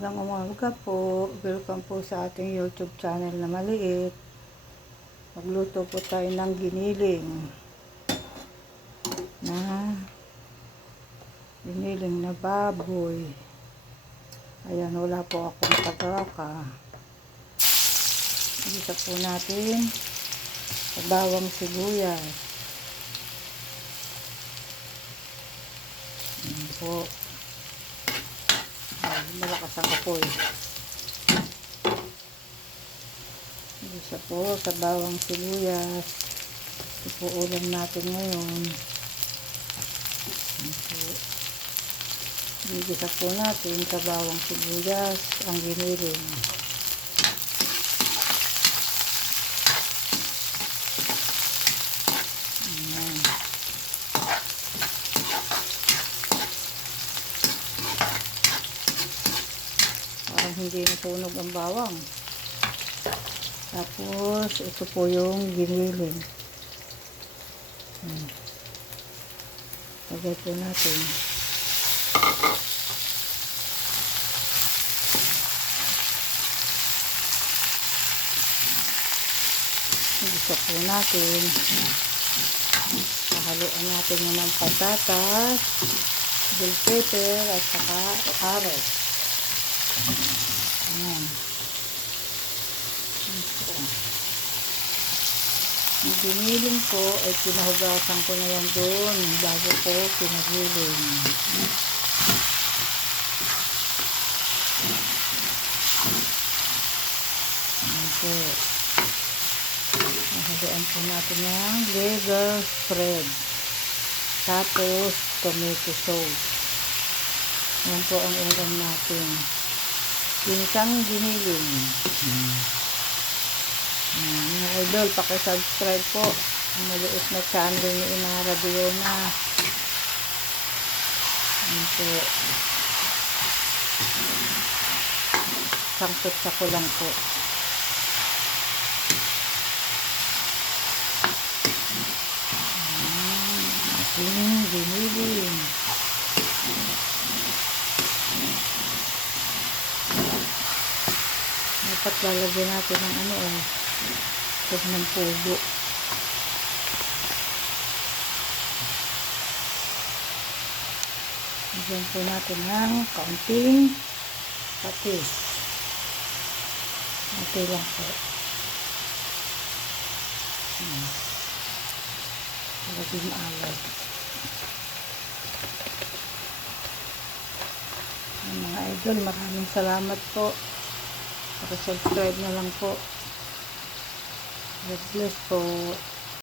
Magandang umaga po. Welcome po sa ating YouTube channel na maliit. Magluto po tayo ng giniling na baboy. Ayan, wala po akong papraka. Igisa po natin sa bawang sibuyas. Ayan po. Malakas ang apoy. Isa po sa bawang sibuyas. Ito po ulam natin ngayon. Igisa po natin sa bawang sibuyas ang giniling. Ayan. Parang hindi nasunog ang bawang. Tapos ito po yung giniling. Lagay po natin. Igisa po natin. Hahaluan natin yung ng patatas, bell pepper at saka carrot. Ayan. Yung giniling ko ay pinahugasan ko na yan doon bago ko pinagiling. Ayan po. Nahaluan po natin yung liver spread. Tapos tomato sauce. Ayan po ang ulam natin. Ginisang giniling. Mga idol, pakisubscribe po ang maliit na channel ni Inara Diona. Ayan po. Sangkot-sako lang po. Ating giniling. Dapat lalagyan natin ng ito ng pugo. Lagyan po natin ng kaunting patis. Ito lang po. Lagyan maalat. Mga idol, maraming salamat po. Subscribe na lang po. God bless po.